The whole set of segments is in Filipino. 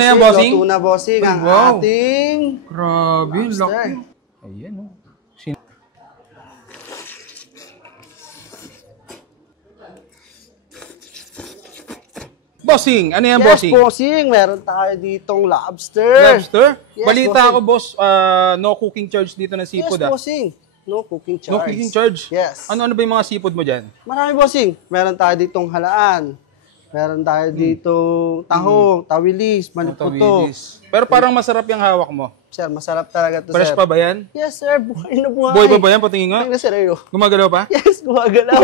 na yan, bossing? Luto na, bossing. Ang ating... Grabe, laki. Ayan, oh. Bossing, ano yan, bossing? Yes, bossing. Meron tayo ditong lobster. Lobster? Yes, Balita bossing. ako, boss, no cooking charge dito ng seafood, Yes, bossing. No cooking charge. No cooking charge? Yes. Ano ba yung mga seafood mo dyan? Marami, bossing. Meron tayo ditong halaan. Meron tayo ditong tahong, tawilis, maniputo. Pero parang masarap yung hawak mo. Sir, masarap talaga to, Fresh sir. pa ba yan? Yes, sir. Buhay na buhay. Boy pa ba yan? Patingin nga. Tingnan, sir. Ayun. Gumagalaw pa? Yes, gumagalaw.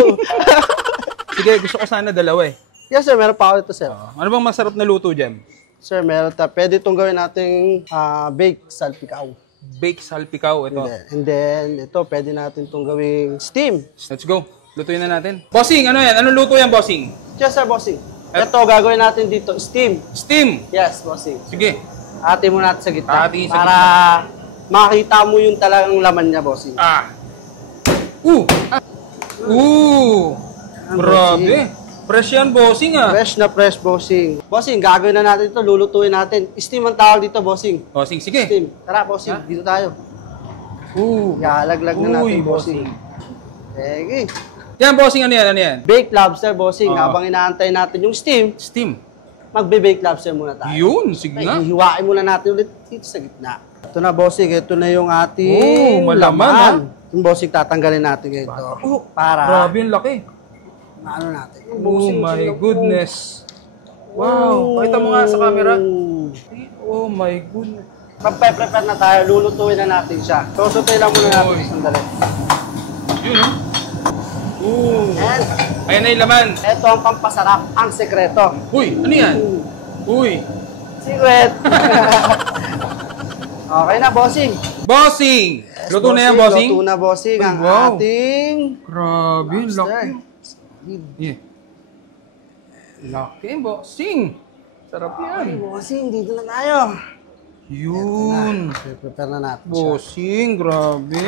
Sige, gusto ko sana dalawa eh. Yes, sir. Meron pa ako ito, sir. Ano bang masarap na luto dyan? Sir, meron tayo. Pwede itong gawin nating baked salpikaw. Baked salpikaw, ito. And then, ito, pwede natin itong gawing steam. Let's go. Lutuin na natin. Bossing, ano yan? Anong luto yan, bossing? Yes, sir, bossing. Ito, gagawin natin dito, steam. Steam. Yes, bossing. Sige. Ate mo natin sa gitna. Ate sa para makita mo yung talagang laman niya, bossing. Grabe. Fresh yan, bossing ah. Fresh na fresh, bossing. Bossing, gagawin na natin ito, lulutuin natin. Steam ang tawag dito, bossing. Bossing, sige. Steam. Tara, bossing, dito tayo. Ihalaglag na natin, bossing. Sige. Yan, bossing, ano yan? Ano yan? Baked lobster, bossing. Habang inaantay natin yung steam, magbe-baked lobster muna tayo. Yun, sige nga. Hihiwain muna natin ulit dito sa gitna. Ito na, bossing. Ito na yung ating malaman, ha? Yung bossing, tatanggalin natin ito. Para Grabe, yung laki. ano natin. Oh my goodness. Wow. Pakita mo nga sa camera. Oh my goodness. Magpe-prepare na tayo, lulutuin na natin siya. Susutuin lang muna natin sandali. Yun, ha? And Ayan na yung laman. ito ang pampasarap, ang sekreto. Uy, ano yan? Uy. Secret! Okay na, bossing. Bossing! Yes, Luto na yan, bossing? Luto na, bossing. Ang ating... Grabe, lobster. laki. Yeah. Laki, bossing. Sarap yan. Ay, bossing, dito na tayo. Yun. Prepare na natin siya. Bossing, grabe.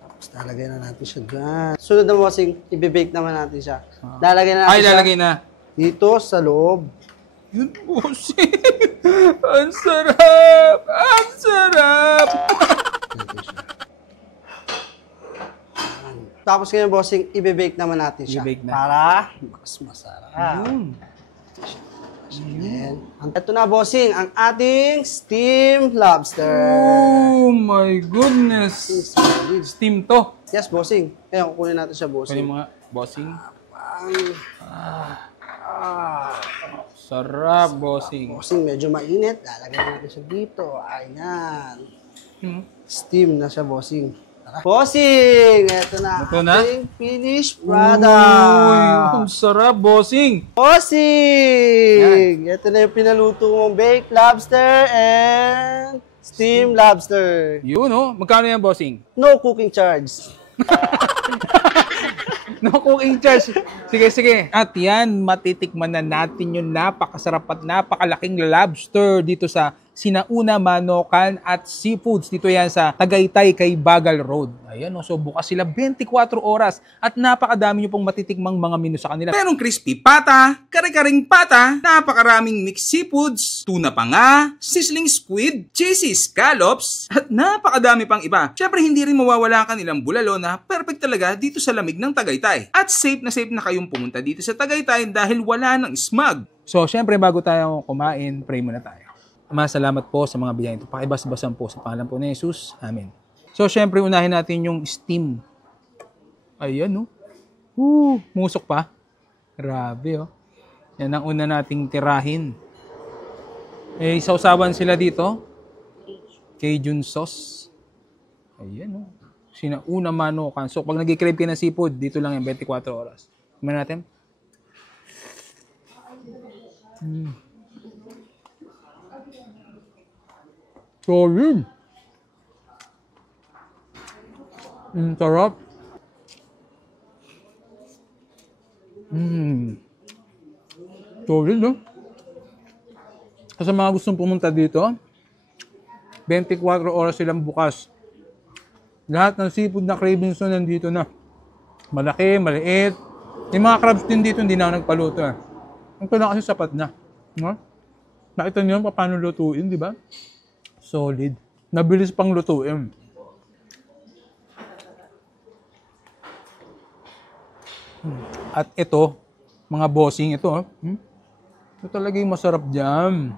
Tapos lalagay na natin siya dyan. Sunod na, bossing, i-bake naman natin siya. Lalagay na natin Ay, lalagay na. dito sa loob. Yun, bossing. Ang sarap! Ang sarap! Tapos ngayon, bossing, i-bake naman natin siya. I-bake na. Para mas masarap. Yun. Ito na, bossing, ang ating steamed lobster. Oh my goodness. Steam to. Yes, bossing. Ngayon, kukunin natin siya, bossing. Kaya mga bossing. Sarap, bossing. Bossing, medyo mainit. Lalagyan natin siya dito. Ayan. Steam na siya, bossing. Tara. Bossing! Ito na Ito na? ating finished product. Ang sarap, bossing. Bossing! Ito na yung pinaluto mong baked lobster and steamed lobster. Yun, oh. Magkano yan, bossing? No cooking charge. No cooking charge. Sige, sige. At yan, matitikman na natin yung napakasarap at napakalaking lobster dito sa Sinauna Manokan at Seafoods. Dito yan sa Tagaytay kay Bagal Road. Ayan, no? So bukas sila 24 oras at napakadami nyo pong matitikmang mga menu sa kanila. Merong crispy pata, kare-karing pata, napakaraming mixed seafoods, tuna pa nga, sizzling squid, cheesy scallops, at napakadami pang iba. Syempre hindi rin mawawala ang kanilang bulalo na perfect talaga dito sa lamig ng Tagaytay. At safe na kayong pumunta dito sa Tagaytay dahil wala ng smog. So syempre bago tayo kumain, pray muna tayo. Ama, salamat po sa mga biyaya ito. Pakibas-basan po sa pangalan po ni Jesus. Amen. So, syempre, unahin natin yung steam. Ayan, no? Musok pa. Grabe, oh. Yan ang una nating tirahin. Eh, sausawan sila dito. Cajun sauce. Ayan, no? Sinauna Manokan. So, pag nag-crave ka ng seafood, dito lang yan, 24 oras. Tignan natin. Solid. Sarap. Solid, no? Sa mga gustong pumunta dito, 24 oras silang bukas. Lahat ng seafood na cravings na nandito na. Malaki, maliit. Yung mga crabs din dito, hindi na ako nagpaluto. Ito na kasi sapat na. No? Nakita niyo paano lutuin, di ba? Solid. Nabilis pang lutuin. At ito, mga bossing, ito. Ito talaga yung masarap dyan.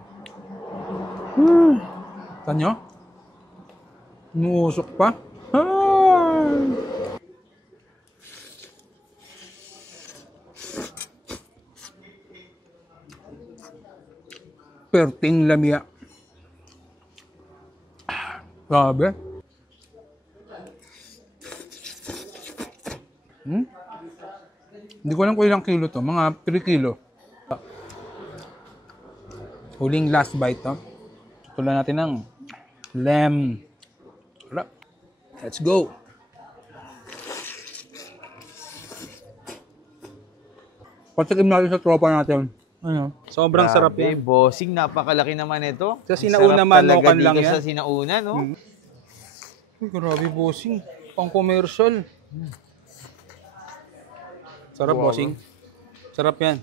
Ito nyo? Nuusok pa. Perting lamia. Grabe. Hindi ko alam kung ilang kilo to. Mga 3 kilo. Huling last bite to. Tutulan natin ng lamb. Let's go. Patikim natin sa tropa natin. Ano? Sobrang sarap yan. Bossing, napakalaki naman ito. Sa sinauna manokan lang yan. Sa sinauna, no? Uy, grabe bossing. Pang commercial. Sarap bossing. Sarap yan.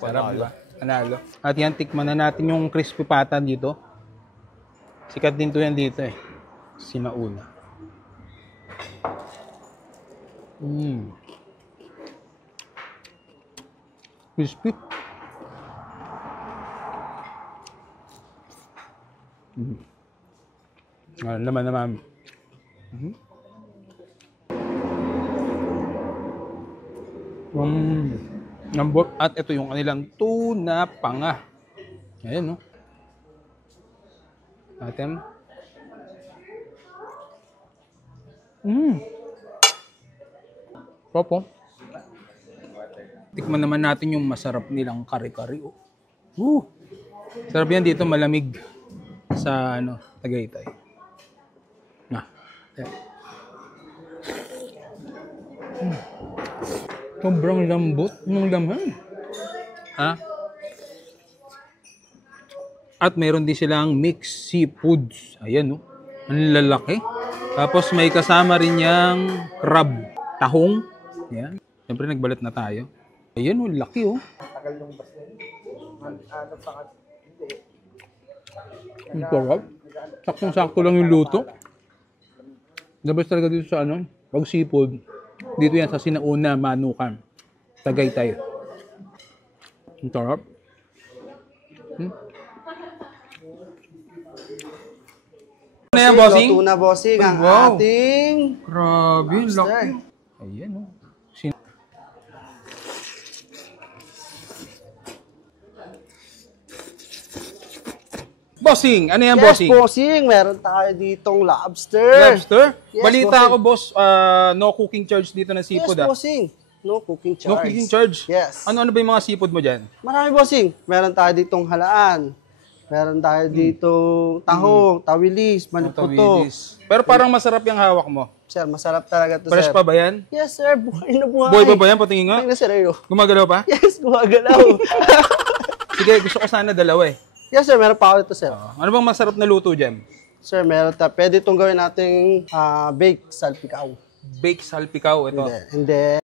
Sarap diba? Analo. At yan, tikman na natin yung crispy pata dito. Sikat din to yan dito eh. Sinauna. Crispy. Naman. Lambot. At ito yung kanilang tuna panga. Ayan, no? Atem. Popo. Tikman naman natin yung masarap nilang kare-kare. Sarap yan dito, malamig sa Tagaytay. Sobrang lambot ng laman. At meron din silang mixed seafoods. Ayan, no? Ang lalaki. Tapos may kasama rin yung crab. Tahong. Ayan. Siyempre nagbalat na tayo. Ayan, oh, laki, oh. Ang sarap. Saktong-sakto lang yung luto. Dabas talaga dito sa pag seafood. Dito yan sa sinauna manukan. Tagaytay. Ang sarap. Ano yan, bossing? Tuna bossing ang ating grabe, laki. Ayan, oh. Bossing, ano yan, bossing? Yes, bossing. Meron tayo ditong lobster. Lobster? Yes, Balita bossing. ko, boss, no cooking charge dito ng seafood, Yes, bossing. No cooking charge. No cooking charge? Yes. Ano ba yung mga seafood mo dyan? Marami, bossing. Meron tayo ditong halaan. Meron tayo ditong tahong, tawilis, manputo. Tawilis. Pero parang masarap yung hawak mo. Sir, masarap talaga to, Fresh sir. pa ba yan? Yes, sir. Buhay na buhay. Buhay pa ba yan? Patingin nga. Tingnan, sir, ayo. Gumagalaw pa? Yes, gumagalaw. Sige, gusto ko sana dalawa eh. Yes, sir. Meron pa ako ito, sir. Ano bang masarap na luto dyan? Sir, meron tayo. Pwede itong gawin nating bake salpikaw. Bake salpikaw, ito. Hindi.